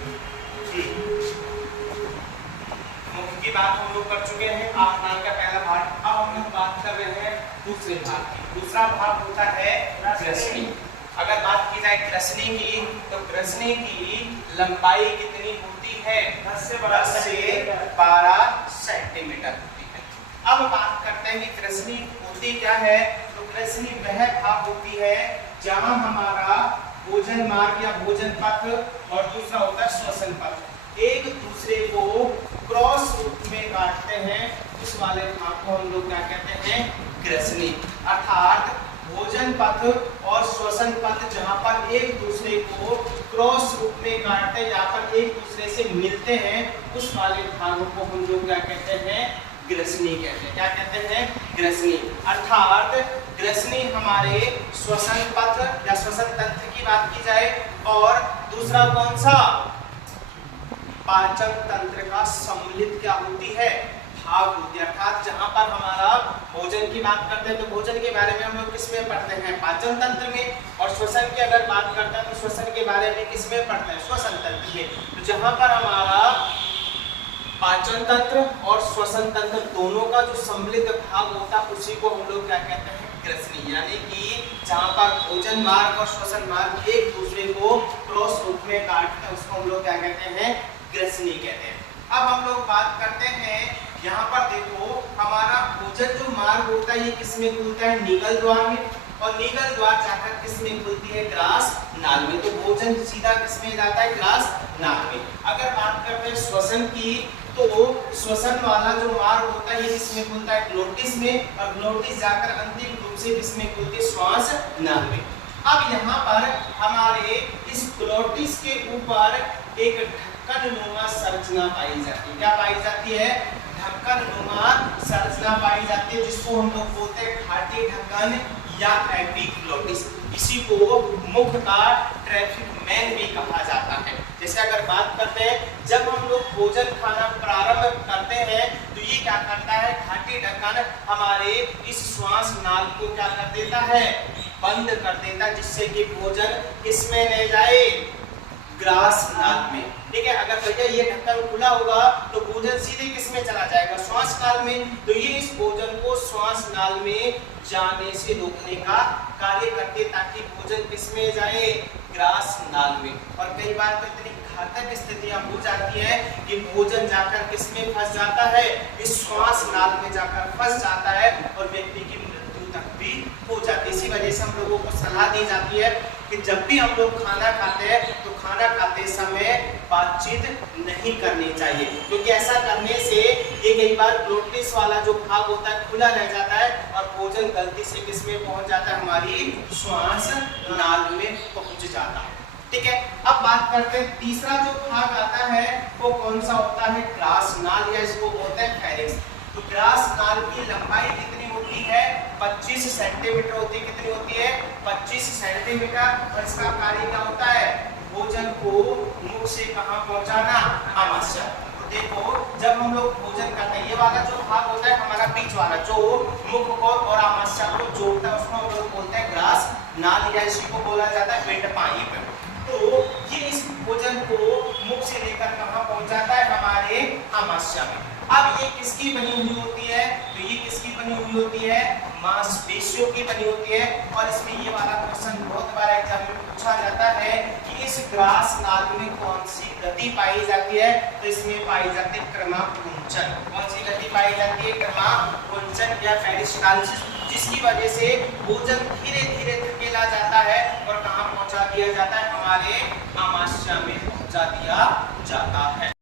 मुख की बात हम लोग कर चुके हैं, आहार का पहला भाग। अब हम लोग बात कर रहे हैं दूसरे भाग की। दूसरा भाग होता है ग्रसनी। अगर बात की जाए ग्रसनी की, तो ग्रसनी की लंबाई कितनी होती है? 10 से 12 सेंटीमीटर होती है। अब बात करते हैं कि ग्रसनी होती क्या है। तो ग्रसनी वह भाग होती है जहां हमारा भोजन मार्ग या भोजन पथ और दूसरा होता है श्वसन पथ एक दूसरे को क्रॉस रूप में काटते हैं, उस वाले भाग को हम लोग क्या कहते हैं? ग्रसनी। अर्थात भोजन पथ और श्वसन पथ जहां पर एक दूसरे को क्रॉस रूप में काटते हैं या पर एक दूसरे से मिलते हैं, उस वाले भागों को हम लोग क्या कहते हैं? ग्रसनी कहते हैं। क्या कहते हैं? ग्रसनी। अर्थात ग्रसनी हमारे श्वसन पथ या श्वसन तंत्र की बात की जाए, और दूसरा कौन सा? पाचन तंत्र का सम्मिलित क्या होती है? भाग होती है। अर्थात जहां पर हमारा भोजन की बात करते हैं तो भोजन के बारे में हम लोग किसमें पढ़ते हैं? पाचन तंत्र में। और श्वसन की अगर बात करते हैं तो श्वसन के बारे में किसमें पढ़ते हैं? श्वसन तंत्र में। तो जहां पर हमारा पाचन तंत्र और श्वसन तंत्र दोनों का जो सम्मिलित भाग होता है उसी को हम लोग क्या कहते हैं? ग्रसनी। यानी कि जहां पर भोजन मार्ग और श्वसन मार्ग एक दूसरे को क्रॉस रूप में काटते हैं उसको हम लोग क्या कहते हैं? ग्रसनी कहते हैं। अब हम लोग बात करते हैं, यहाँ पर देखो हमारा भोजन जो मार्ग होता है ये किसमें खुलता है? नीगल द्वार में। और नीगल द्वार जाकर किसमें खुलती है? ग्रास नाल में। तो भोजन सीधा किसमें जाता है? ग्रास नाल में। अगर बात करते हैं श्वसन की, तो श्वसन वाला जो मार्ग होता है ये किसमें खुलता है? ग्लोटिस में। और ग्लोटिस जाकर अंतिम रूप से किसमें खुलती है? श्वास नाल में। अब यहाँ पर हमारे इस ग्लोटिस के ऊपर एक ढक्कननुमा संरचना पाई जाती है। क्या पाई जाती है? ढक्कननुमा संरचना पाई जाती है, जिसको हम लोग बोलते हैं घाटी ढक्कन या एपिग्लोटिस। इसी को मुख का ट्रैफिक मैन भी कहा जाता है। जैसे अगर बात करते हैं, जब हम लोग भोजन खाना प्रारंभ करते हैं तो ये क्या करता है? घाटी ढक्कन हमारे इस श्वास नाल को क्या कर देता है? बंद कर देता है, जिससे कि भोजन किसमें ले जाए? ग्रास नाल में। ठीक है। अगर भैया ये ढक्कन खुला होगा तो भोजन सीधे किसमें चला जाएगा? श्वास नाल में। तो ये इस भोजन को श्वास नाल में जाने से रोकने का कार्य करते, ताकि भोजन किसमें जाए? ग्रास नाल में। और कई बार तो इतनी घातक स्थितियां हो जाती है कि भोजन जाकर किसमें फंस जाता है? इस श्वास नाल में जाकर फंस जाता है और व्यक्ति की मृत्यु तक भी हो जाती है। इसी वजह से हम लोगों को सलाह दी जाती है कि जब भी हम लोग खाना खाते हैं तो खाना खाते समय बातचीत नहीं करनी चाहिए, क्योंकि ऐसा करने से ये कई बार ग्लोटिस वाला जो भाग होता है खुला रह जाता है और भोजन गलती से किसमें पहुंच जाता है? हमारी श्वास नाल में पहुंच जाता है। ठीक है। अब बात करते हैं तीसरा जो भाग आता है वो कौन सा होता है? ग्रास नाल, या इसको बोलते हैं फेरिंक्स। तो ग्रास नाल की लंबाई कितनी होती है? 25 सेंटीमीटर होती है। कितनी होती है? 25 सेंटीमीटर। और इसका कार्य क्या होता है? भोजन को मुख से कहां पहुंचाना? आमाशय। तो देखो जब हम लोग भोजन करते हैं, ये वाला जो भाग होता है हमारा बीच वाला जो मुख को और आमाशय को जोड़ता है उसको हम लोग बोलते हैं ग्रास नाल, या इसी को बोला जाता है विंड पाइप। तो ये इस भोजन को मुख से लेकर कहां पहुंचाता है? हमारे आमाशय में। अब ये किसकी बनी हुई होती है? तो ये किसकी बनी हुई होती है? मांसपेशियों की बनी होती है। और इसमें ये वाला क्वेश्चन बहुत बार एग्जाम में पूछा जाता है कि इस ग्रास नाल में कौन सी गति पाई जाती है? तो इसमें पाई जाती है क्रमाकुंचन। कौन सी गति पाई जाती है? क्रमाकुंचन या पेरिस्टाल्सिस, जिसकी वजह से भोजन धीरे धीरे धकेला जाता है और कहां पहुंचा दिया जाता है? हमारे आमाशय में पहुंचा दिया जाता है।